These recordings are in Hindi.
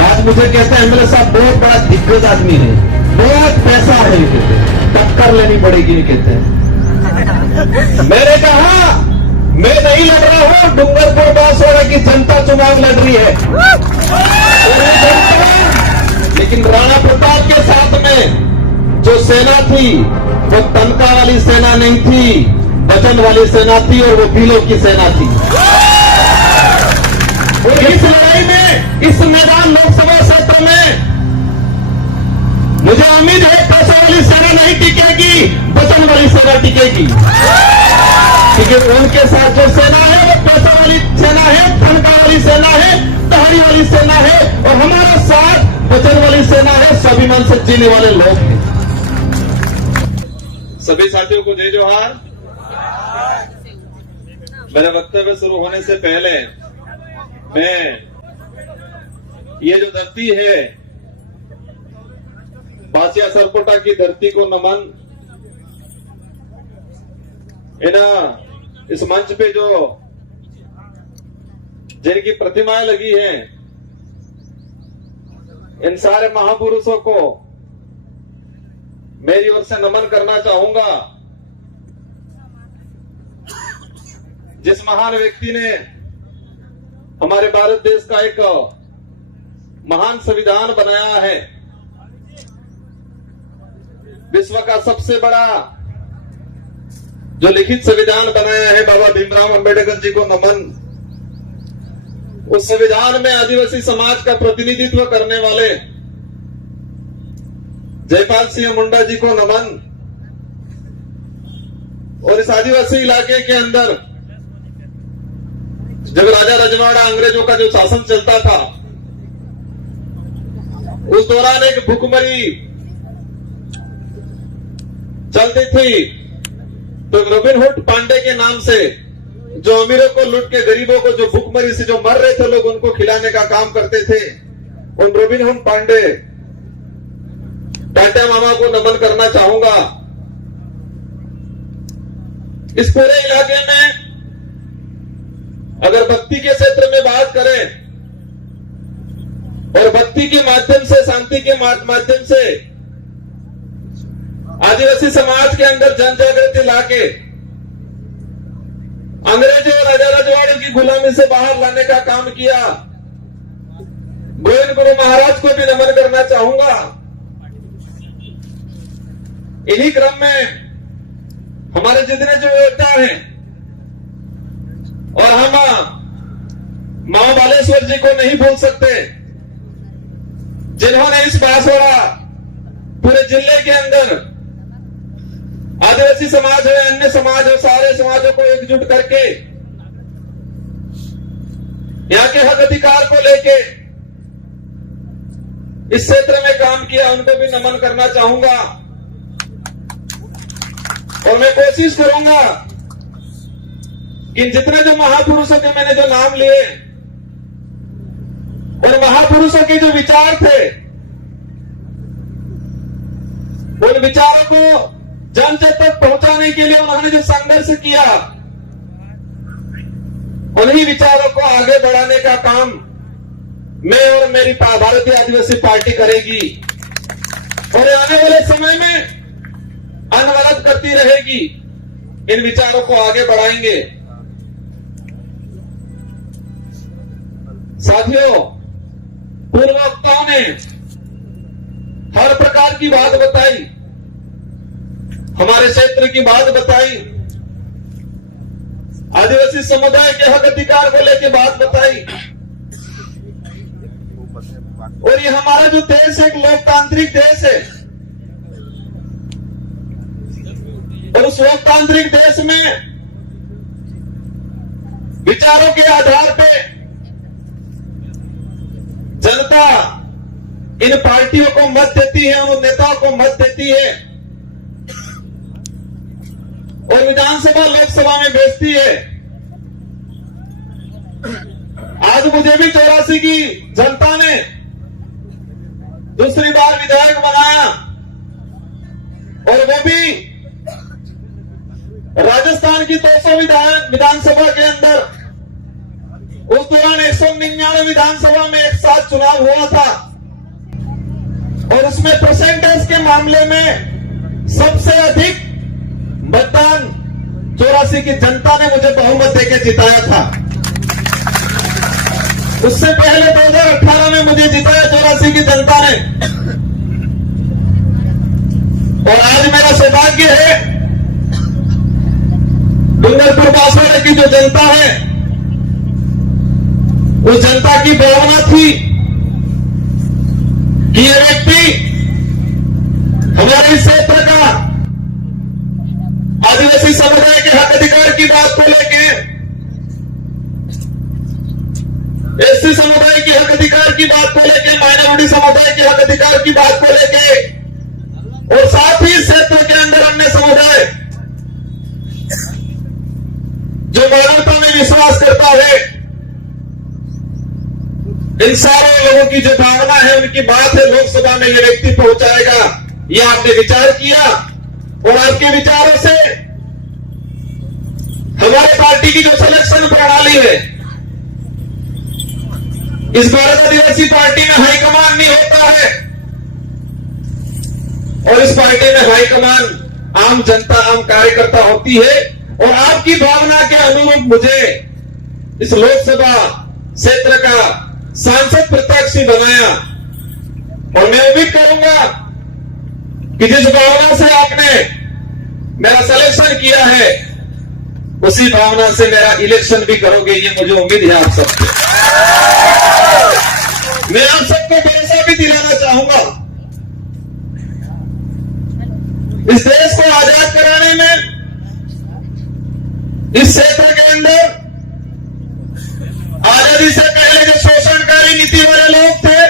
आज मुझे कहते हैं एमएलए साहब बहुत बड़ा दिग्गज आदमी है, बहुत पैसा है, कहते टक्कर लेनी पड़ेगी कहते हैं। मैंने कहा मैं नहीं लड़ रहा हूं, डूंगरपुर बांसवाड़ा की जनता चुनाव लड़ रही है। लेकिन राणा प्रताप के साथ में जो सेना थी वो तनका वाली सेना नहीं थी, वचन वाली सेना थी और वो भीलों की सेना थी। और इस लड़ाई में, इस मैदान लोकसभा क्षेत्र में मुझे उम्मीद है पैसा वाली सेना नहीं टिकेगी, वचन वाली सेना टिकेगी। क्योंकि उनके साथ जो सेना है वो पैसा वाली सेना है, तनका वाली सेना है, तहरी वाली सेना है, और हमारा साथ वचन वाली सेना है, स्वाभिमान से जीने वाले लोग हैं। सभी साथियों को जय जोहार। मेरा वक्तव्य शुरू होने से पहले मैं ये जो धरती है बासिया सरपोटा की धरती को नमन। इस मंच पे जो जिनकी प्रतिमाएं लगी हैं, इन सारे महापुरुषों को मेरी ओर से नमन करना चाहूंगा। जिस महान व्यक्ति ने हमारे भारत देश का एक महान संविधान बनाया है, विश्व का सबसे बड़ा जो लिखित संविधान बनाया है, बाबा भीमराव अंबेडकर जी को नमन। उस संविधान में आदिवासी समाज का प्रतिनिधित्व करने वाले जयपाल सिंह मुंडा जी को नमन। और इस आदिवासी इलाके के अंदर जब राजा रजवाड़ा अंग्रेजों का जो शासन चलता था, उस दौरान एक भुखमरी चलती थी, तो रॉबिन हुड पांडे के नाम से जो अमीरों को लूट के गरीबों को, जो भुखमरी से जो मर रहे थे लोग, उनको खिलाने का काम करते थे। उन रॉबिन हुड पांडे टाटा मामा को नमन करना चाहूंगा। इस पूरे इलाके में अगर भक्ति के क्षेत्र में बात करें और भक्ति के माध्यम से, शांति के माध्यम से आदिवासी समाज के अंदर जन जागृति लाके अंग्रेजों और राजा रजवाड़ों की गुलामी से बाहर लाने का काम किया। गोविंद गुरु महाराज को भी नमन करना चाहूंगा। इन्हीं क्रम में हमारे जितने जो योद्धा हैं, और हम मां बालेश्वर जी को नहीं भूल सकते, जिन्होंने इस बांसवाड़ा पूरे जिले के अंदर आदिवासी समाज है, अन्य समाज है, सारे समाजों को एकजुट करके यहाँ के हक अधिकार को लेके इस क्षेत्र में काम किया। उनको भी नमन करना चाहूंगा। और मैं कोशिश करूंगा कि जितने जो महापुरुषों के मैंने जो नाम लिए और महापुरुषों के जो विचार थे, उन विचारों को जन जन तक पहुंचाने के लिए उन्होंने जो संघर्ष किया, उन्हीं विचारों को आगे बढ़ाने का काम मैं और मेरी भारतीय आदिवासी पार्टी करेगी और आने वाले समय में अनवरत करती रहेगी। इन विचारों को आगे बढ़ाएंगे। साथियों, पूर्व वक्ताओं ने हर प्रकार की बात बताई, हमारे क्षेत्र की बात बताई, आदिवासी समुदाय के हक अधिकार को लेकर बात बताई। और ये हमारा जो देश है एक लोकतांत्रिक देश है, और उस लोकतांत्रिक देश में विचारों के आधार पे जनता इन पार्टियों को मत देती है, उन नेताओं को मत देती है और विधानसभा लोकसभा में भेजती है। आज मुझे भी 84 की जनता ने दूसरी बार विधायक बनाया और वो भी राजस्थान की 200 विधानसभा के अंदर। उस दौरान 199 हरियाणा विधानसभा में एक साथ चुनाव हुआ था और उसमें परसेंटेज के मामले में सबसे अधिक मतदान 84 की जनता ने मुझे बहुमत देकर जिताया था। उससे पहले 2018 में मुझे जिताया 84 की जनता ने। और आज मेरा सौभाग्य है, डूंगरपुर बांसवाड़ा की जो जनता है, उस जनता की भावना थी कि ये व्यक्ति हमारे इस क्षेत्र का आदिवासी समुदाय के हक अधिकार की बात को लेके, एससी समुदाय के हक अधिकार की बात को लेके, माइनॉरिटी समुदाय के हक अधिकार की बात को लेके, और साथ ही इस क्षेत्र के अंदर अन्य समुदाय जो मानवता में विश्वास करता है, इन सारे लोगों की जो भावना है, उनकी बात है लोकसभा में ये व्यक्ति पहुंचाएगा। ये आपने विचार किया और आपके विचारों से हमारे पार्टी की जो सिलेक्शन प्रणाली है, इस भारत आदिवासी पार्टी में हाईकमान नहीं होता है और इस पार्टी में हाईकमान आम जनता, आम कार्यकर्ता होती है। और आपकी भावना के अनुरूप मुझे इस लोकसभा क्षेत्र का सांसद प्रत्याशी बनाया और मैं उम्मीद करूंगा कि जिस भावना से आपने मेरा सिलेक्शन किया है, उसी भावना से मेरा इलेक्शन भी करोगे, ये मुझे उम्मीद है आप सबसे। मैं आप सबको भरोसा भी दिलाना चाहूंगा, इस देश को आजाद कराने में, इस क्षेत्र के अंदर आजादी से पहले जो शोषणकारी नीति वाले लोग थे,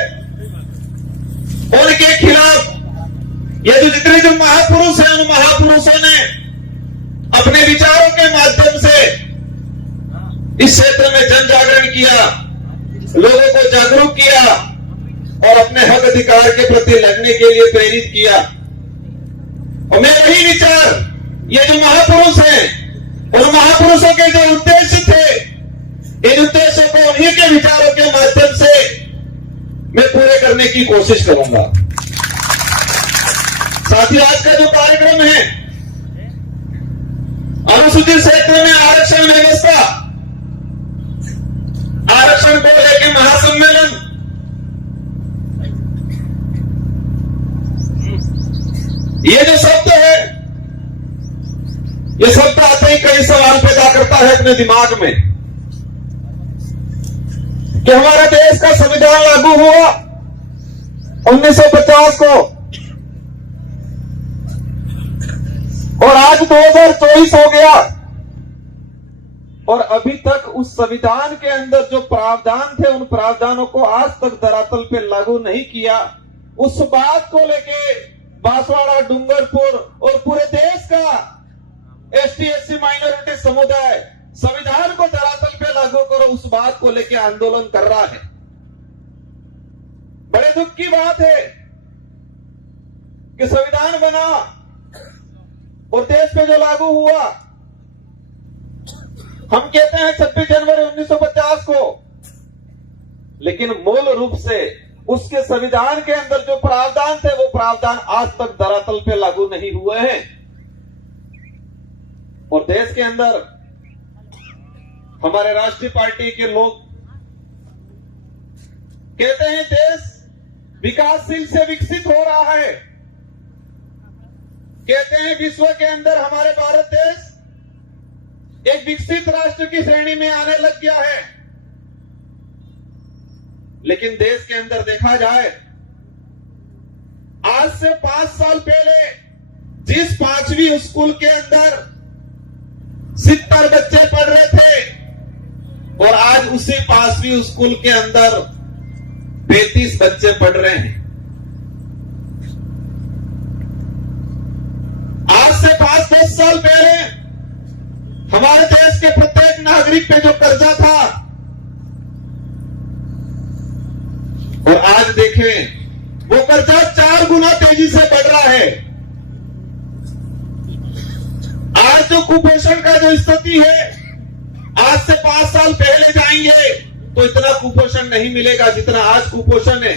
उनके खिलाफ ये जो जितने जो महापुरुष हैं, उन महापुरुषों ने अपने विचारों के माध्यम से इस क्षेत्र में जन जागरण किया, लोगों को जागरूक किया और अपने हक अधिकार के प्रति लड़ने के लिए प्रेरित किया। और मैं वही विचार, ये जो महापुरुष हैं, उन महापुरुषों के जो उद्देश्य थे, इन उद्देश्यों को उन्हीं के विचारों के माध्यम से मैं पूरे करने की कोशिश करूंगा। साथ ही आज का जो कार्यक्रम है, अनुसूचित क्षेत्र में आरक्षण व्यवस्था, आरक्षण को लेकर महासम्मेलन, ये जो शब्द है, ये शब्द आते ही कई सवाल पैदा करता है अपने दिमाग में कि हमारा देश का संविधान लागू हुआ 1950 को और आज 2024 हो गया और अभी तक उस संविधान के अंदर जो प्रावधान थे, उन प्रावधानों को आज तक धरातल पे लागू नहीं किया। उस बात को लेके बांसवाड़ा, डूंगरपुर और पूरे देश का एसटी एससी माइनॉरिटी समुदाय संविधान को धरातल पे लागू करो, उस बात को लेके आंदोलन कर रहा है। बड़े दुख की बात है कि संविधान बना और देश पे जो लागू हुआ, हम कहते हैं 26 जनवरी 1950 को, लेकिन मूल रूप से उसके संविधान के अंदर जो प्रावधान थे, वो प्रावधान आज तक धरातल पे लागू नहीं हुए हैं। और देश के अंदर हमारे राष्ट्रीय पार्टी के लोग कहते हैं देश विकासशील से विकसित हो रहा है, कहते हैं विश्व के अंदर हमारे भारत देश एक विकसित राष्ट्र की श्रेणी में आने लग गया है। लेकिन देश के अंदर देखा जाए, आज से 5 साल पहले जिस 5वीं स्कूल के अंदर 70 बच्चे पढ़ रहे थे और आज उसी 5वीं स्कूल के अंदर 35 बच्चे पढ़ रहे हैं। आज से 5-10 साल पहले हमारे देश के प्रत्येक नागरिक पे जो कर्जा था, और आज देखें वो कर्जा 4 गुना तेजी से बढ़ रहा है। आज जो कुपोषण का जो स्थिति है, आज से 5 साल पहले जाएंगे तो इतना कुपोषण नहीं मिलेगा जितना आज कुपोषण है।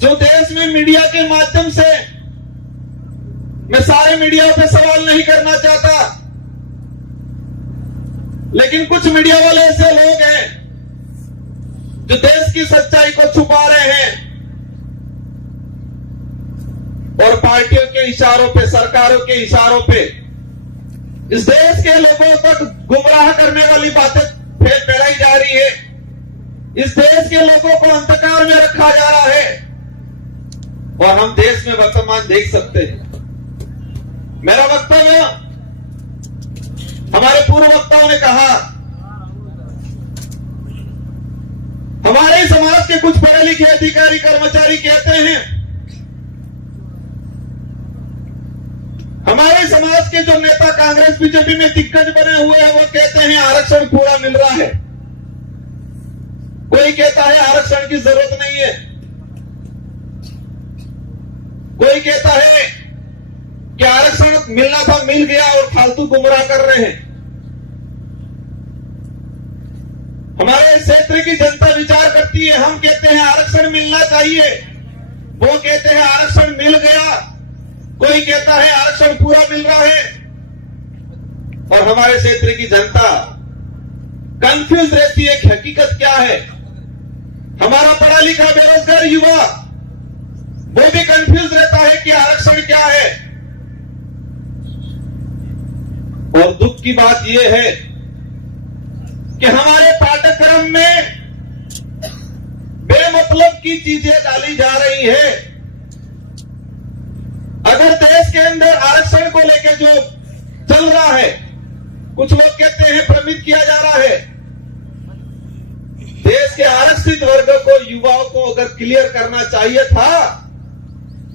जो देश में मीडिया के माध्यम से, मैं सारे मीडिया पे सवाल नहीं करना चाहता, लेकिन कुछ मीडिया वाले ऐसे लोग हैं जो देश की सच्चाई को छुपा रहे हैं और पार्टियों के इशारों पे, सरकारों के इशारों पे इस देश के लोगों तक गुमराह करने वाली बातें फैलाई जा रही है। इस देश के लोगों को अंधकार में रखा जा रहा है और हम देश में वर्तमान देख सकते हैं। मेरा वक्तव्य, हमारे पूर्व वक्ताओं ने कहा, हमारे समाज के कुछ पढ़े लिखे अधिकारी कर्मचारी कहते हैं, हमारे समाज के जो नेता कांग्रेस बीजेपी में दिग्गज बने हुए हैं वो कहते हैं आरक्षण पूरा मिल रहा है। कोई कहता है आरक्षण की जरूरत नहीं है, कोई कहता है कि आरक्षण मिलना था मिल गया और फालतू गुमराह कर रहे हैं। हमारे क्षेत्र की जनता विचार करती है, हम कहते हैं आरक्षण मिलना चाहिए, वो कहते हैं आरक्षण मिल गया, कोई कहता है आरक्षण पूरा मिल रहा है और हमारे क्षेत्र की जनता कंफ्यूज रहती है कि हकीकत क्या है। हमारा पढ़ा लिखा बेरोजगार युवा वो भी कंफ्यूज रहता है कि आरक्षण क्या है। और दुख की बात यह है कि हमारे पाठ्यक्रम में बेमतलब की चीजें डाली जा रही है। अगर देश के अंदर आरक्षण को लेकर जो चल रहा है, कुछ लोग कहते हैं भ्रमित किया जा रहा है, देश के आरक्षित वर्ग को, युवाओं को अगर क्लियर करना चाहिए था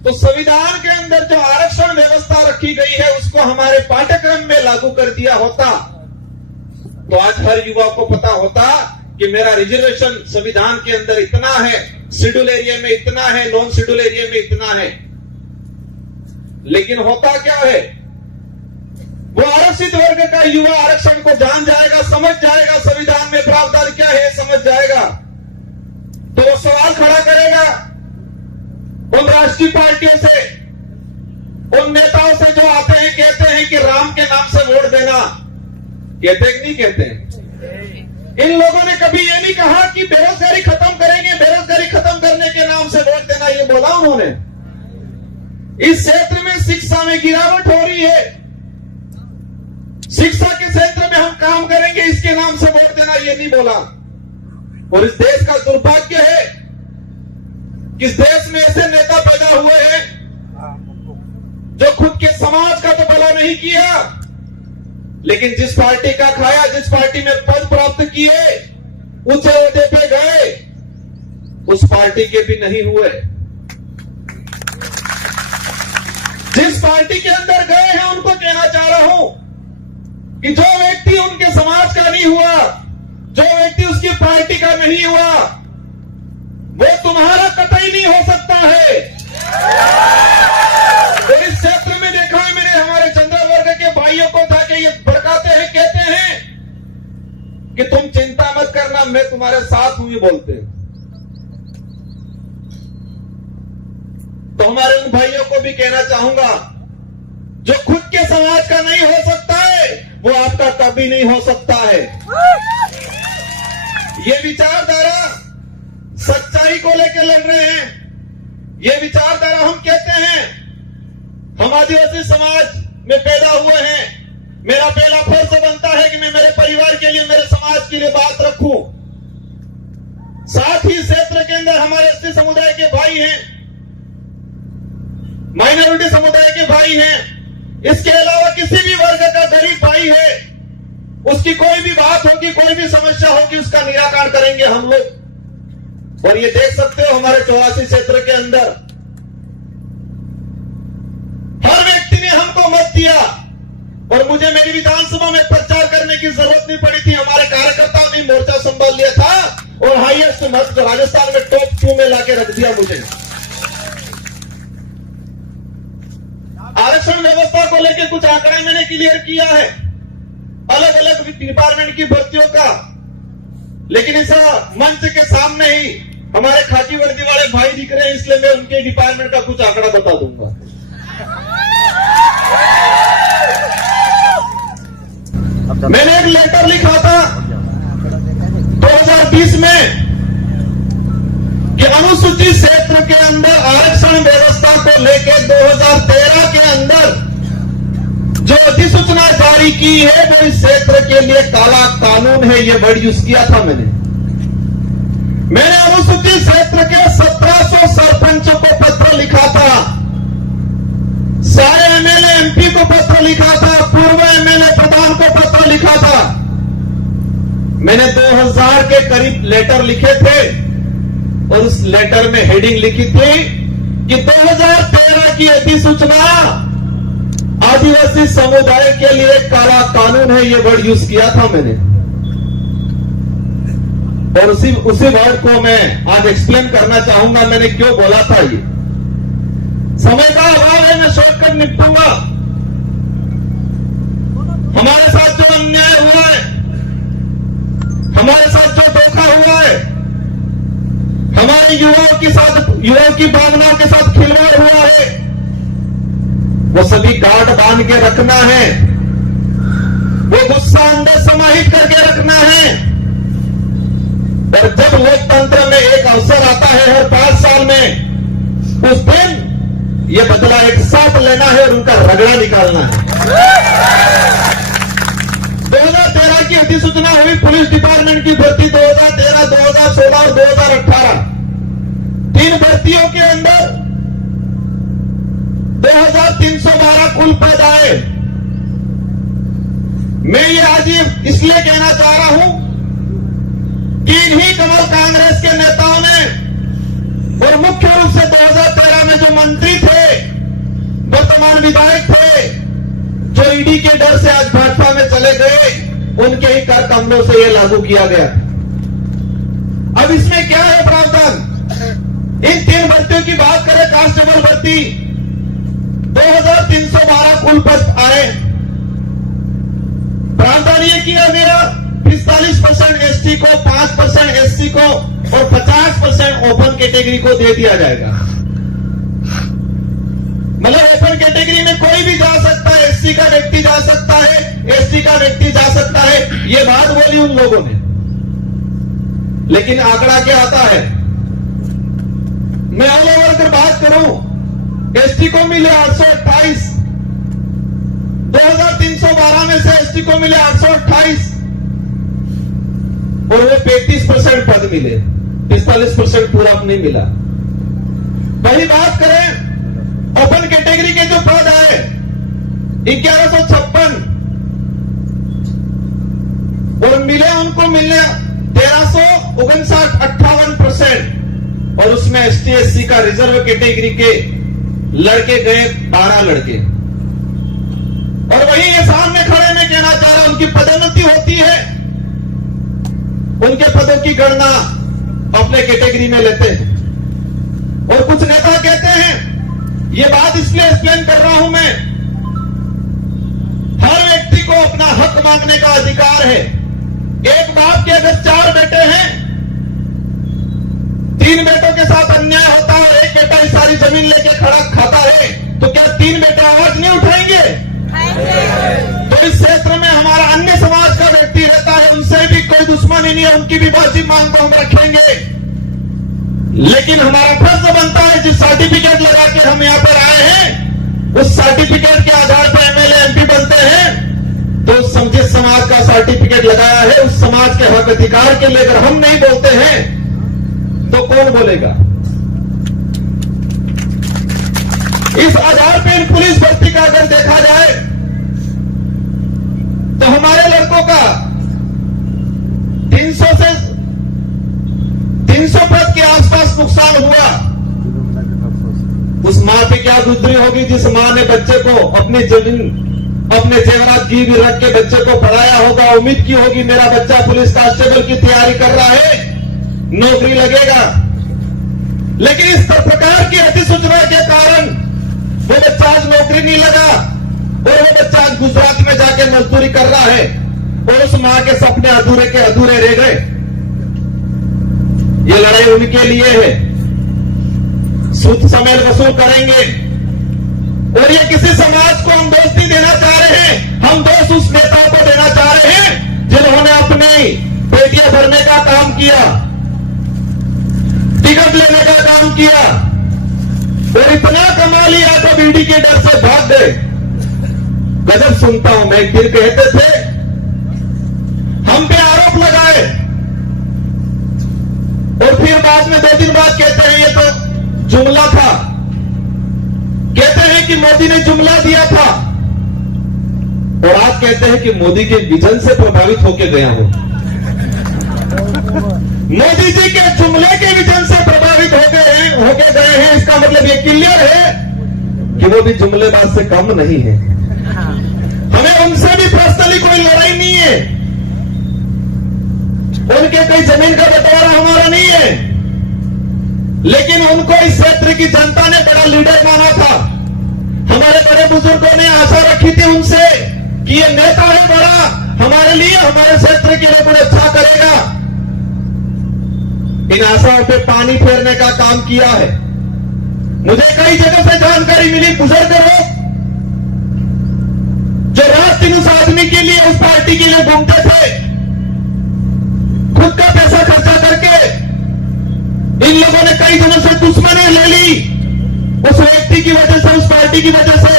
तो संविधान के अंदर जो आरक्षण व्यवस्था रखी गई है उसको हमारे पाठ्यक्रम में लागू कर दिया होता तो आज हर युवा को पता होता कि मेरा रिजर्वेशन संविधान के अंदर इतना है, शेड्यूल एरिया में इतना है, नॉन शेड्यूल एरिया में इतना है। लेकिन होता क्या है, वो आरक्षित वर्ग का युवा आरक्षण को जान जाएगा, समझ जाएगा, संविधान में प्रावधान क्या है समझ जाएगा, तो वो सवाल खड़ा करेगा उन राष्ट्रीय पार्टियों से, उन नेताओं से जो आते हैं कहते हैं कि राम के नाम से वोट देना। कहते कि नहीं कहते हैं? इन लोगों ने कभी ये नहीं कहा कि बेरोजगारी खत्म करेंगे, बेरोजगारी खत्म करने के नाम से वोट देना, ये बोला उन्होंने? इस क्षेत्र में शिक्षा में गिरावट हो रही है, शिक्षा के क्षेत्र में हम काम करेंगे, इसके नाम से वोट देना, ये नहीं बोला। और इस देश का दुर्भाग्य है कि इस देश में ऐसे नेता पैदा हुए हैं जो खुद के समाज का तो भला नहीं किया, लेकिन जिस पार्टी का खाया, जिस पार्टी में पद प्राप्त किए, ऊंचे ओहदे पे गए, उस पार्टी के भी नहीं हुए। जिस पार्टी के अंदर गए हैं उनको कहना चाह रहा हूं कि जो व्यक्ति उनके समाज का नहीं हुआ, जो व्यक्ति उसकी पार्टी का नहीं हुआ, वो तुम्हारा कतई नहीं हो सकता है। तो इस क्षेत्र में देखा है मैंने, हमारे चंद्र वर्ग के भाइयों को जाके ये भड़काते हैं, कहते हैं कि तुम चिंता मत करना, मैं तुम्हारे साथ हूं, ये बोलते हैं। तो हमारे उन भाइयों को भी कहना चाहूंगा, जो खुद के समाज का नहीं हो सकता है वो आपका कभी नहीं हो सकता है। ये विचारधारा सच्चाई को लेकर लड़ रहे हैं, ये विचारधारा हम कहते हैं हम आदिवासी समाज में पैदा हुए हैं, मेरा पहला फर्ज बनता है कि मैं मेरे परिवार के लिए, मेरे समाज के लिए बात रखूं। साथ ही क्षेत्र के अंदर हमारे एसटी समुदाय के भाई हैं, माइनॉरिटी समुदाय के भाई हैं, इसके अलावा किसी भी वर्ग का गरीब भाई है, उसकी कोई भी बात होगी, कोई भी समस्या होगी, उसका निराकरण करेंगे हम लोग। और ये देख सकते हो हमारे 84 क्षेत्र के अंदर हर व्यक्ति ने हमको मत दिया और मुझे मेरी विधानसभा में प्रचार करने की जरूरत नहीं पड़ी थी। हमारे कार्यकर्ताओं ने मोर्चा संभाल लिया था और हाईएस्ट मत राजस्थान में टॉप 2 में लाके रख दिया मुझे। आरक्षण व्यवस्था को लेकर कुछ आंकड़े मैंने क्लियर किया है। अलग अलग डिपार्टमेंट की भर्तियों का, लेकिन इस मंच के सामने ही हमारे खाकी वर्दी वाले भाई दिख रहे हैं, इसलिए मैं उनके डिपार्टमेंट का कुछ आंकड़ा बता दूंगा। मैंने एक लेटर लिखा था 2020 में कि अनुसूचित क्षेत्र के अंदर आरक्षण व्यवस्था को लेकर 2013 के अंदर जो अधिसूचना जारी की है वो इस क्षेत्र के लिए काला कानून है, ये वर्ड यूज किया था मैंने अनुसूचित क्षेत्र के 1700 सरपंचों को पत्र लिखा था, सारे एमएलए एमपी को पत्र लिखा था, पूर्व एमएलए प्रधान को पत्र लिखा था। मैंने 2000 के करीब लेटर लिखे थे और उस लेटर में हेडिंग लिखी थी कि 2013 की अधिसूचना आदिवासी समुदाय के लिए काला कानून है, ये वर्ड यूज किया था मैंने। और उसी वर्ड को मैं आज एक्सप्लेन करना चाहूंगा मैंने क्यों बोला था। ये समय का अभाव है, मैं शॉर्टकट निपटूंगा। हमारे साथ जो अन्याय हुआ है, हमारे साथ जो धोखा हुआ है, हमारे युवाओं की भावनाओं के साथ खिलवाड़ हुआ है, वो सभी गांठ बांध के रखना है, वो गुस्सा अंदर समाहित करके रखना है। और जब लोकतंत्र में एक अवसर आता है हर 5 साल में, उस दिन ये बदला एक साथ लेना है और उनका रगड़ा निकालना है। 2013 की अधिसूचना हुई पुलिस डिपार्टमेंट की भर्ती 2013, 2016 और 2018, 3 भर्तियों के अंदर 2312 कुल पद आए। मैं ये आज इसलिए कहना चाह रहा हूं कि इन्हीं कमल कांग्रेस के नेताओं ने और मुख्य रूप से 2013 में जो मंत्री थे, वर्तमान विधायक थे, जो ईडी के डर से आज भाजपा में चले गए, उनके ही कर कमलों से यह लागू किया गया। अब इसमें क्या है प्रावधान? इन 3 भर्तियों की बात करें, कांस्टेबल भर्ती 2312 कुल पद आए। प्रावधान ये किया गया 45% एसटी को, 5% एससी को और 50% ओपन कैटेगरी को दे दिया जाएगा। मतलब ओपन कैटेगरी में कोई भी जा सकता है, एससी का व्यक्ति जा सकता है, एसटी का व्यक्ति जा सकता है, ये बात बोली उन लोगों ने। लेकिन आंकड़ा क्या आता है? मैं ऑल ओवर अगर बात करूं, एसटी को मिले 828, 2312 में से एसटी को मिले 828 और वो 35% पद मिले, 45% पूरा नहीं मिला। वही बात करें ओपन कैटेगरी के जो पद आए 1156 और मिले उनको मिले 1359, 58% और उसमें एसटी एससी का रिजर्व कैटेगरी के लड़के गए 12 लड़के। और वही ये सामने खड़े में कहना चाह रहा, उनकी पदोन्नति होती है, उनके पदों की गणना अपने कैटेगरी में लेते हैं। और कुछ नेता कहते हैं, ये बात इसलिए एक्सप्लेन कर रहा हूं मैं, हर व्यक्ति को अपना हक मांगने का अधिकार है। एक बाप के अगर 4 बेटे हैं, 3 बेटों के साथ अन्याय होता है और एक बेटा ही सारी जमीन लेके खड़ा खाता है, तो क्या 3 बेटे आवाज नहीं उठाएंगे? तो इस क्षेत्र में हमारा अन्य समाज का व्यक्ति रहता है, उनसे भी कोई दुश्मनी नहीं है, उनकी भी वाजिब मांग को हम रखेंगे। लेकिन हमारा फर्ज बनता है, जिस सर्टिफिकेट लगा के हम यहां पर आए हैं, उस सर्टिफिकेट के आधार पर एमएलए एमपी बनते हैं, तो उस जिस समाज का सर्टिफिकेट लगाया है, उस समाज के हक अधिकार के लिए अगर हम नहीं बोलते हैं तो कौन बोलेगा? इस आधार पर पुलिस भर्ती का अगर देखा जाए तो हमारे लड़कों का 300 पद के आसपास नुकसान हुआ। उस मां पे क्या गुजरी होगी जिस मां ने बच्चे को अपनी जमीन, अपने जेवरात गिरवी रख के बच्चे को पढ़ाया होगा, उम्मीद की होगी मेरा बच्चा पुलिस कांस्टेबल की तैयारी कर रहा है, नौकरी लगेगा। लेकिन इस प्रकार की अधिसूचना के कारण वो बच्चा आज नौकरी नहीं लगा और वो बच्चा आज गुजरात में जाके मजदूरी कर रहा है। मां के सपने अधूरे के अधूरे रह गए। ये लड़ाई उनके लिए है। सूद समेत वसूल करेंगे। और ये किसी समाज को हम दोष नहीं देना चाह रहे हैं, हम दोष उस नेता को देना चाह रहे हैं जिन्होंने अपनी पेटियां भरने का काम किया, टिकट लेने का काम किया और इतना कमा लिया तो बीडी के डर से भाग गए। गजब सुनता हूं मैं। फिर कहते थे, हम पे आरोप लगाए और फिर बाद में 2 दिन बाद कहते हैं ये तो जुमला था। कहते हैं कि मोदी ने जुमला दिया था और आज कहते हैं कि मोदी के विजन से प्रभावित होकर गया हूं। मोदी जी के जुमले के विजन से प्रभावित होके गए हैं। इसका मतलब ये क्लियर है कि वो भी जुमलेबाज से कम नहीं है। हमें उनसे भी पर्सनली कोई लड़ाई नहीं है। उनके कोई जमीन का बंटवारा हमारा नहीं है, लेकिन उनको इस क्षेत्र की जनता ने बड़ा लीडर माना था। हमारे बड़े बुजुर्गों ने आशा रखी थी उनसे कि ये नेता है बड़ा, हमारे लिए, हमारे क्षेत्र के लिए कुछ अच्छा करेगा। इन आशाओं पे पानी फेरने का काम किया है। मुझे कई जगह से जानकारी मिली, बुजुर्ग लोग जो रात दिन उस आदमी के लिए, उस पार्टी के लिए घूमते थे, खुद का पैसा खर्चा करके इन लोगों ने कई दिनों से दुश्मनी ले ली उस व्यक्ति की वजह से, उस पार्टी की वजह से।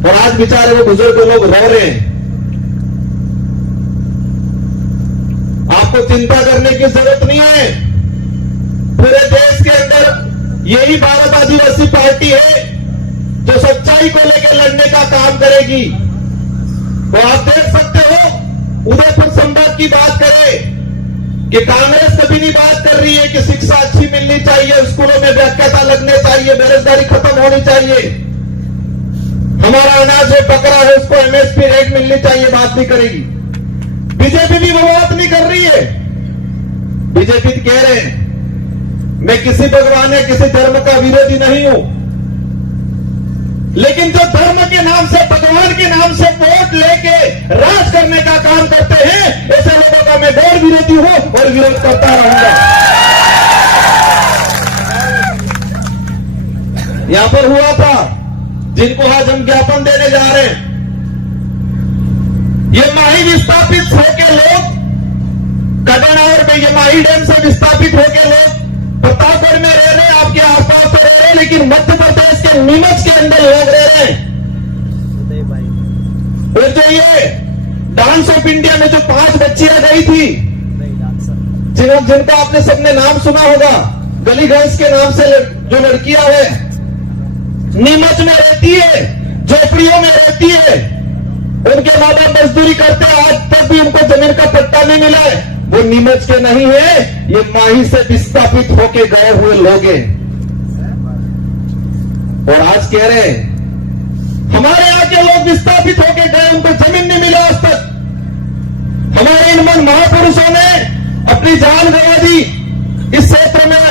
और आज बेचारे वो बुजुर्ग लोग रो रहे हैं। आपको चिंता करने की जरूरत नहीं है। पूरे देश के अंदर यही भारत आदिवासी पार्टी है जो सच्चाई को लेकर लड़ने का काम करेगी। तो आप देख सकते हो, उदयपुर संभाग की बात करें कि कांग्रेस कभी नहीं बात कर रही है कि शिक्षा अच्छी मिलनी चाहिए, स्कूलों में व्याख्याता लगने चाहिए, बेरोजगारी खत्म होनी चाहिए, हमारा अनाज है पकड़ा है उसको एमएसपी रेट मिलनी चाहिए, बात नहीं करेगी। बीजेपी भी वो बात नहीं कर रही है। बीजेपी कह रहे हैं मैं किसी भगवान या किसी धर्म का विरोधी नहीं हूं, लेकिन जो धर्म के नाम से, भगवान के नाम से वोट लेके राज करने का काम करते हैं, ऐसे लोगों का मैं घोर विरोधी हूं और विरोध करता रहूंगा। यहां पर हुआ था, जिनको आज हम ज्ञापन देने जा रहे हैं, ये माही विस्थापित होके लोग कदनावर में, ये माही डैम से विस्थापित होके लोग प्रतापगढ़ में रह रहे, आपके आसपास तो रह रहे, लेकिन मध्य प्रदेश के नीमच के अंदर लोग रह रहे हैं। और जो ये डांस ऑफ इंडिया में जो 5 बच्चियां गई थी, जिनका आपने सबने नाम सुना होगा, गली घास के नाम से जो लड़कियां है, नीमच में रहती है, झोपड़ियों में रहती है, उनके माँ बाप मजदूरी करते हैं, आज तक भी उनको जमीन का पट्टा नहीं मिला है। वो नीमच के नहीं है, ये माही से विस्थापित होके गए हुए लोग हैं। और आज कह रहे हैं हमारे यहाँ के लोग विस्थापित होके गए, उनको जमीन नहीं मिला आज तक। हमारे इन महापुरुषों ने अपनी जान गंवा दी इस क्षेत्र में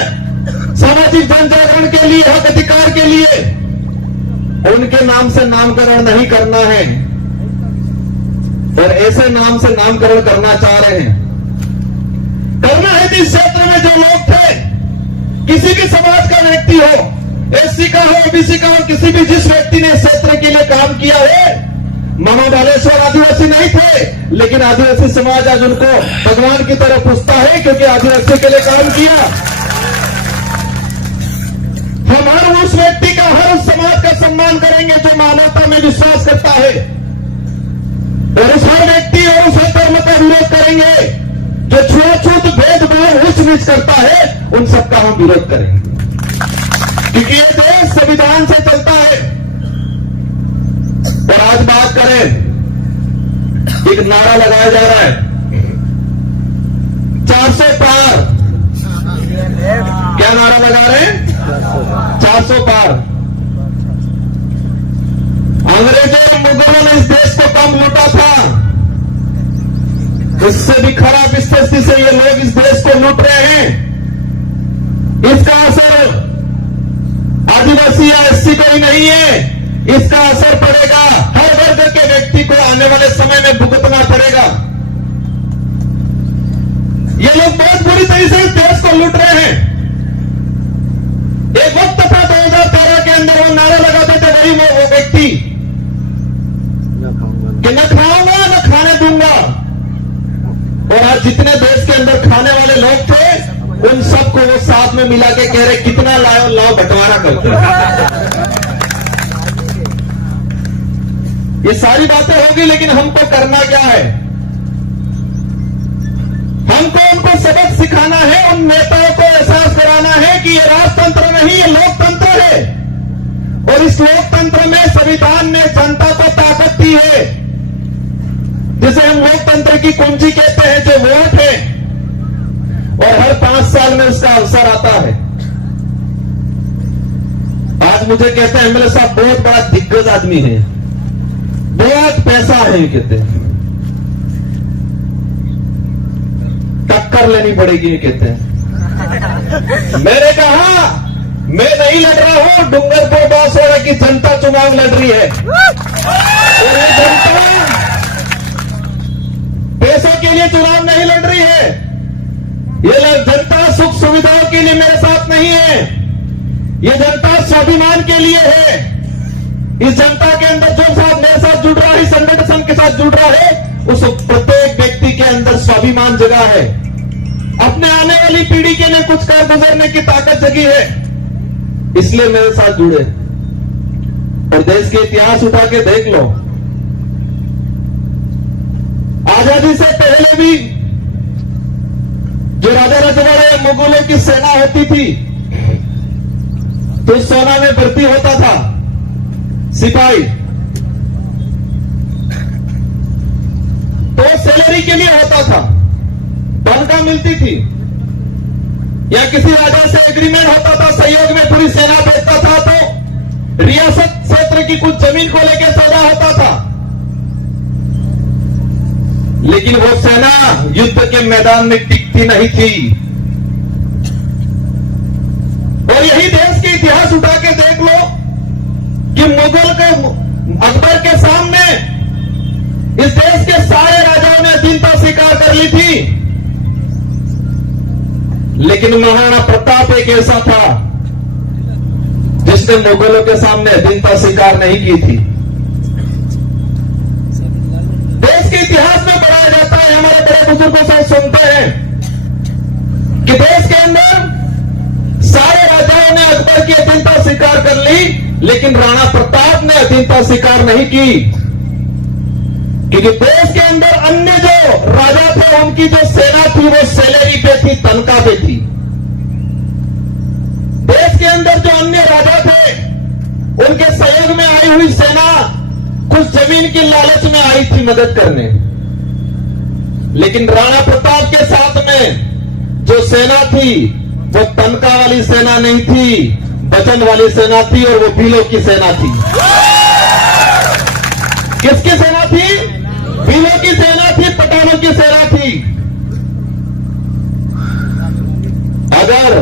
सामाजिक जन जागरण के लिए, हक अधिकार के लिए। उनके नाम से नामकरण नहीं करना है और ऐसे नाम से नामकरण करना चाह रहे हैं। करना है कि इस क्षेत्र में जो लोग थे, किसी भी समाज का व्यक्ति हो, एससी का हो, ओबीसी का हो, किसी भी जिस व्यक्ति ने इस क्षेत्र के लिए काम किया है, मामा बालेश्वर आदिवासी नहीं थे, लेकिन आदिवासी समाज आज उनको भगवान की तरह पूछता है क्योंकि आदिवासी के लिए काम किया। हम हर उस व्यक्ति का, हर उस समाज का सम्मान करेंगे जो मानवता में विश्वास करता है, और उस हर व्यक्ति और उस धर्म का विरोध करेंगे जो छूत भेदभाव उच्च नीच करता है, उन सबका हम विरोध करेंगे। क्योंकि ये देश संविधान से चलता है। और आज बात करें, एक नारा लगाया जा रहा है 400 पार। क्या नारा लगा रहे हैं? 400 पार। अंग्रेजों मुगलों ने इस देश को कम लूटा था, इससे भी खराब स्थिति से ये लोग इस देश को लूट रहे हैं। इसका असर आदिवासी या एससी को ही नहीं है, इसका असर पड़ेगा हर वर्ग के व्यक्ति को आने वाले समय में भुगतना पड़ेगा। पूरी तरह से इस देश को लूट रहे हैं। एक वक्त था 2013 के अंदर वो नारा लगाते थे वही वो व्यक्ति कि न खाऊंगा न खाने दूंगा, और आज जितने देश के अंदर खाने वाले लोग थे उन सबको वो साथ में मिला के कह रहे कितना लाओ लाओ बंटवारा करते हैं। ये सारी बातें होगी, लेकिन हमको करना क्या है? हमको उनको सबक सिखाना है, उन नेताओं को एहसास कराना है कि ये राजतंत्र नहीं, ये लोकतंत्र है, और इस लोकतंत्र में संविधान ने जनता को ताकत दी है, जिसे हम लोकतंत्र की कुंजी कहते हैं, जो वोट है, और हर 5 साल में उसका अवसर आता है। आज मुझे कहते हैं एमएलए साहब बहुत बड़ा दिग्गज आदमी है, बहुत पैसा है, कहते हैं टक्कर लेनी पड़ेगी, ये कहते हैं। मैंने कहा मैं नहीं लड़ रहा हूं, डूंगरपुर बांसवाड़ा की जनता चुनाव लड़ रही है, और ये जनता पैसों के लिए चुनाव नहीं लड़ रही है, ये जनता सुख सुविधाओं के लिए मेरे साथ नहीं है, ये जनता स्वाभिमान के लिए है। इस जनता के अंदर जो साथ मेरे साथ जुड़ रहा है, संगठन के साथ जुड़ रहा है, उस प्रत्येक व्यक्ति के अंदर स्वाभिमान जगा है, अपने आने वाली पीढ़ी के लिए कुछ कर गुजरने की ताकत जगी है, इसलिए मेरे साथ जुड़े। और देश के इतिहास उठा के देख लो, आजादी से पहले भी जो राजा रजवाड़ा या मुगलों की सेना होती थी, तो सेना में भर्ती होता था सिपाही, तो सैलरी के लिए होता था, तनख्वाह मिलती थी, या किसी राजा से एग्रीमेंट होता था, सहयोग में पूरी सेना भेजता था, तो रियासत क्षेत्र की कुछ जमीन को लेकर सौदा होता था। लेकिन वो सेना युद्ध के मैदान में टिकती नहीं थी, और यही देश के इतिहास उठा के देख लो कि मुगल के अकबर के सामने इस देश के सारे राजाओं ने अधीनता स्वीकार कर ली थी, लेकिन महाराणा प्रताप एक ऐसा था जिसने मुगलों के सामने अधीनता स्वीकार नहीं की थी। देश के इतिहास में पढ़ाया जाता है, हमारे बड़े बुजुर्गों से सुनते हैं कि देश के अंदर सारे राजाओं ने अकबर की अधीनता स्वीकार कर ली, लेकिन राणा प्रताप ने अधीनता स्वीकार नहीं की, क्योंकि देश के अंदर अन्य जो राजा थे उनकी जो सेना थी वो सैलरी पे थी, तनख्वाह पे थी। देश के अंदर जो अन्य राजा थे उनके सहयोग में आई हुई सेना कुछ जमीन की लालच में आई थी मदद करने, लेकिन राणा प्रताप के साथ में जो सेना थी वो तनख्वाह वाली सेना नहीं थी, वचन वाली सेना थी, और वो भीलों की सेना थी। किसकी सेना थी? भीलों की सेना थी, पठानों की सेना थी। अगर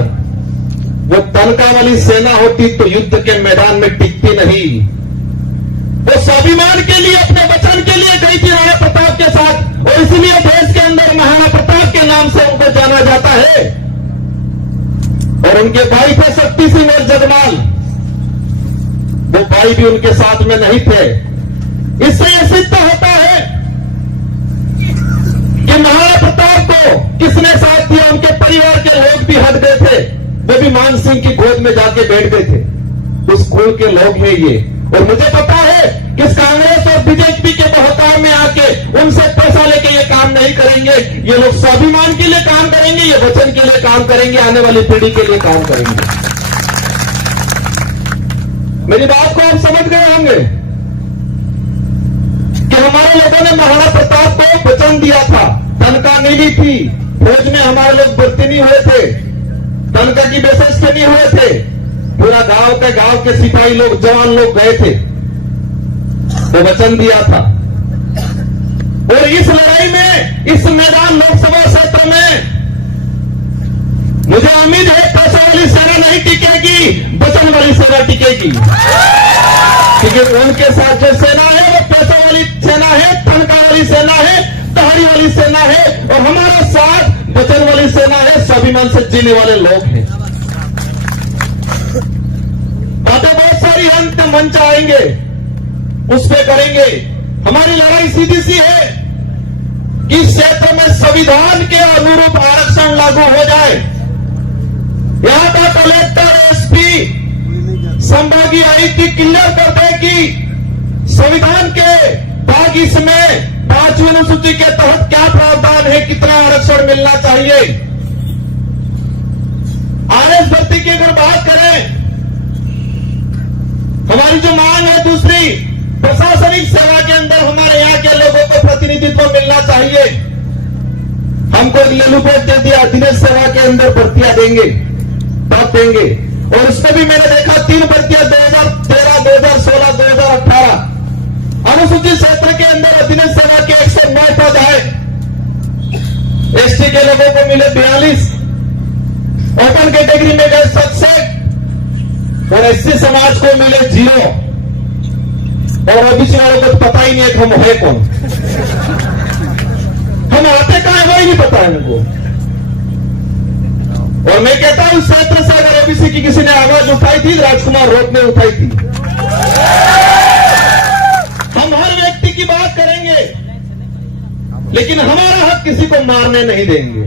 वो तनख्वाह वाली सेना होती तो युद्ध के मैदान में टिकती नहीं। वो स्वाभिमान के लिए, अपने वचन के लिए गई थी राणा प्रताप के साथ, और इसलिए देश के अंदर महाराणा प्रताप के नाम से उनको जाना जाता है। और उनके भाई थे शक्ति सिंह और जगमाल, वो भाई भी उनके साथ में नहीं थे। इससे यह सिद्ध होता है कि महाराणा प्रताप को किसने साथ दिया। उनके परिवार के लोग भी हट गए थे, वो भी मान सिंह की गोद में जाके बैठ गए थे। उस कुल के लोग हैं ये, और मुझे पता है कि इस कांग्रेस और बीजेपी के बहकाव में आके उनसे पैसा लेके ये काम नहीं करेंगे। ये लोग स्वाभिमान के लिए काम करेंगे, ये वचन के लिए काम करेंगे, आने वाली पीढ़ी के लिए काम करेंगे। मेरी बात को आप समझ गए होंगे कि हमारे लोगों ने महाराणा प्रताप को वचन दिया था, तनख्वाह नहीं ली थी। फौज में हमारे लोग भर्ती नहीं हुए थे, तनख्वाह की बेसिस पे नहीं हुए थे। पूरा गांव के सिपाही लोग, जवान लोग गए थे, वो वचन दिया था। और इस लड़ाई में, इस मैदान लोकसभा क्षेत्र में मुझे उम्मीद है पैसा वाली सेना नहीं टिकेगी, वचन वाली सेना टिकेगी। क्योंकि उनके साथ जो सेना है वो पैसा वाली सेना है, तनख्वाह वाली सेना है, तहरी वाली सेना है, और हमारे साथ वचन वाली सेना है, स्वाभिमान से जीने वाले लोग हैं। बातें बहुत सारी अंत मंच आएंगे, उस पे करेंगे। हमारी लड़ाई सीधी सी है कि इस क्षेत्र में संविधान के अनुरूप आरक्षण लागू हो जाए। यहां का कलेक्टर, एसपी, संभागीय आयुक्त क्लियर कर दे कि संविधान के भाग इसमें 5वीं अनुसूची के तहत क्या प्रावधान है, कितना आरक्षण मिलना चाहिए। आरएस भर्ती की अगर बात करें, हमारी जो मांग है दूसरी, प्रशासनिक सेवा के अंदर हमारे यहाँ के लोगों को प्रतिनिधित्व मिलना चाहिए। हमको ललूपेट दे दिया, अधीनस्थ सेवा के अंदर भर्तियां देंगे, तब देंगे। और उसमें भी मैंने देखा 3 भर्तियां 2013, 2016, 2018। अनुसूचित क्षेत्र के अंदर अधीनस्थ सेवा के 109 पद है। एसटी के लोगों को मिले 42, ओपन कैटेगरी में गए 67 और एससी समाज को मिले 0। और ओबीसी वालों को पता ही नहीं है कि हम है कौन, हम आते कहां है वही नहीं पता है उनको। और मैं कहता हूं, इस क्षेत्र से अगर ओबीसी की किसी ने आवाज उठाई थी, राजकुमार रोड ने उठाई थी। हम हर व्यक्ति की बात करेंगे, लेकिन हमारा हक किसी को मारने नहीं देंगे।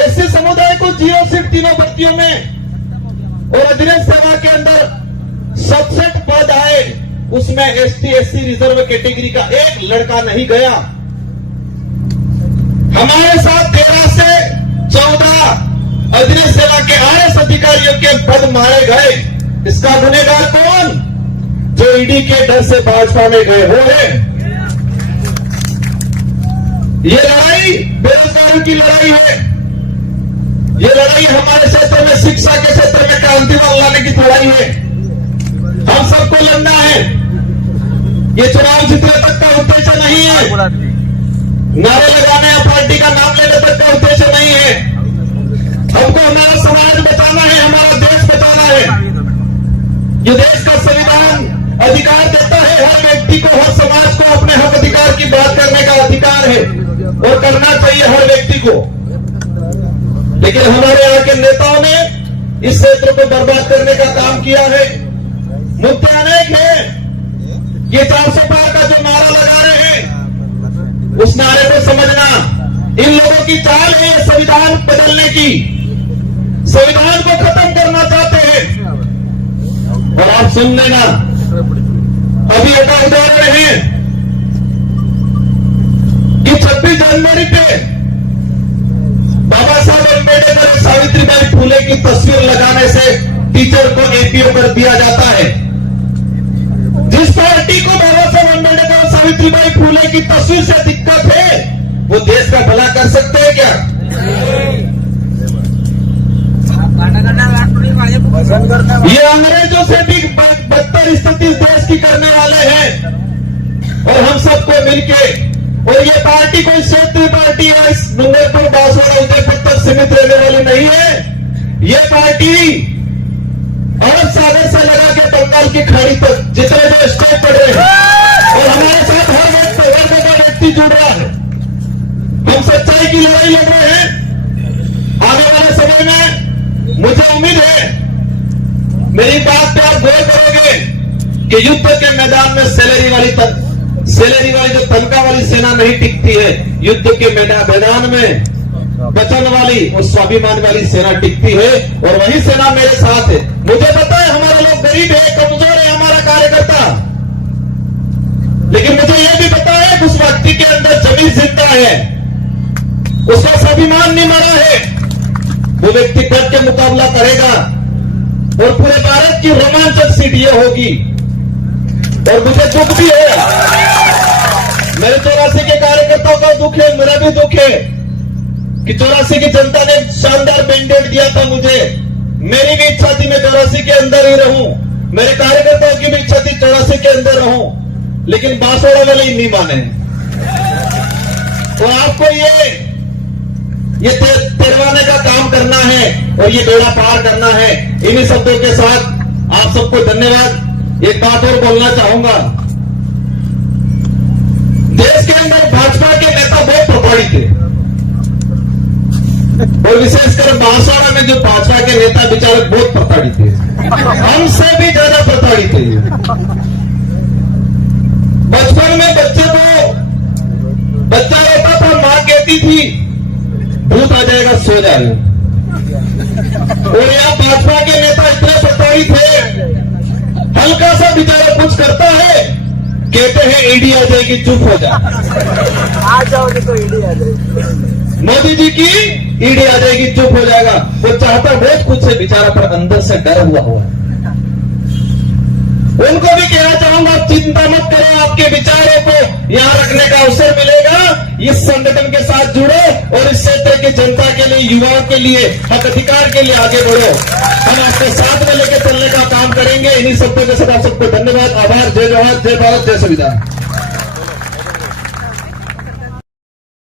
एससी समुदाय को 0 सीट तीनों भर्तियों में, और अधीनस्थ सेवा के अंदर 67 पद आए, उसमें एसटी एससी रिजर्व कैटेगरी का एक लड़का नहीं गया। हमारे साथ 13 से 14 अधीनस्थ सेवा के आरएस अधिकारियों के पद मारे गए। इसका गुनहगार कौन? जो ईडी के डर से भाजपा में गए हो है। ये लड़ाई बेरोजगारों की लड़ाई है। ये लड़ाई हमारे क्षेत्र में, शिक्षा के क्षेत्र में क्रांति लाने की लड़ाई है। हम सबको लड़ना है। ये चुनाव जीतने तक का उद्देश्य नहीं है, नारे लगाने या पार्टी का नाम लेने तक का उद्देश्य नहीं है। हमको हमारा समाज बचाना है, हमारा देश बचाना है। ये देश का संविधान अधिकार देता है हर व्यक्ति को, हर समाज को अपने हक अधिकार की बात करने का अधिकार है, और करना चाहिए हर व्यक्ति को। लेकिन हमारे यहाँ के नेताओं ने इस क्षेत्र को बर्बाद करने का काम किया है। मुद्दे अनेक हैं। ये 400 पार का जो नारा लगा रहे हैं, उस नारे को समझना। इन लोगों की चाल है संविधान बदलने की, संविधान को खत्म करना चाहते हैं। और आप सुन लेना, अभी एक उदाहरण है कि 26 जनवरी पे बाबा साहब अम्बेडकर और सावित्रीबाई फुले की तस्वीर लगाने से टीचर को एपीओ कर दिया जाता है। जिस पार्टी को बाबा साहब अम्बेडकर और सावित्रीबाई फुले की तस्वीर से दिक्कत है, वो देश का भला कर सकते हैं क्या? ये अंग्रेजों से भी बदतर स्थिति देश की करने वाले हैं। और हम सबको मिलके, और ये पार्टी कोई क्षेत्रीय पार्टी है, इस डूंगरपुर, बांसवाड़ा, उदयपुर तक सीमित रहने वाली नहीं है। ये पार्टी अरब सागर से लगा के बंगाल की खाड़ी तक जितने जो स्टेट पड़े हैं, और हमारे साथ हर वर्ग का व्यक्ति जुड़ रहा है। हम सच्चाई की लड़ाई लड़ रहे हैं। आने वाले समय में मुझे उम्मीद है मेरी बात पे आप गौर करोगे कि युद्ध के मैदान में सैलरी वाली जो तनख्वाह वाली सेना नहीं टिकती है, युद्ध के मैदान में वचन वाली और स्वाभिमान वाली सेना टिकती है। और वही सेना मेरे साथ है। मुझे पता है हमारे लोग गरीब है, कमजोर है हमारा कार्यकर्ता, लेकिन मुझे यह भी पता है कि उस व्यक्ति के अंदर जमीन जिंदा है, उसका स्वाभिमान नहीं मरा है। वो व्यक्ति डट के मुकाबला करेगा, और पूरे भारत की रोमांचक सीट ये होगी। और मुझे दुख भी है, मेरे 84 के कार्यकर्ताओं का दुख है, मेरा भी दुख है कि 84 की जनता ने शानदार मैंडेट दिया था मुझे। मेरी भी इच्छा थी मैं 84 के अंदर ही रहूं, मेरे कार्यकर्ताओं की भी इच्छा थी 84 के अंदर रहूं, लेकिन बांसवाड़ा वाले ही नहीं माने। और आपको ये तिरवाने का काम करना है और ये बेड़ा पार करना है। इन्हीं शब्दों के साथ आप सबको धन्यवाद। एक बात और बोलना चाहूंगा, देश के अंदर भाजपा के नेता बहुत प्रभावित थे और विशेषकर बांसवाड़ा में जो भाजपा के नेता बेचारे बहुत प्रताड़ित थे, हमसे भी ज्यादा प्रताड़ित थे। बचपन में बच्चा रोता था, मां कहती थी भूत आ जाएगा सो जाएगा। और यहाँ भाजपा के नेता इतने प्रताड़ित थे, हल्का सा बेचारा कुछ करता है कहते हैं ईडी आ जाएगी, चुप हो जा, आ जाओगे तो ईडी आ जाएगी, मोदी जी की ईडी आ जाएगी, चुप हो जाएगा। वो चाहता बहुत कुछ से बेचारा, पर अंदर से डर हुआ। उनको भी कहना चाहूंगा, आप चिंता मत करो, आपके विचारों को यहां रखने का अवसर मिलेगा। इस संगठन के साथ जुड़ो और इस क्षेत्र की जनता के लिए, युवाओं के लिए, हक अधिकार के लिए आगे बढ़ो। हम आपको साथ में लेकर चलने का काम करेंगे। इन्हीं शब्दों के साथ आप सबको धन्यवाद, आभार, जय जवाहर, जय भारत, जय संविधान।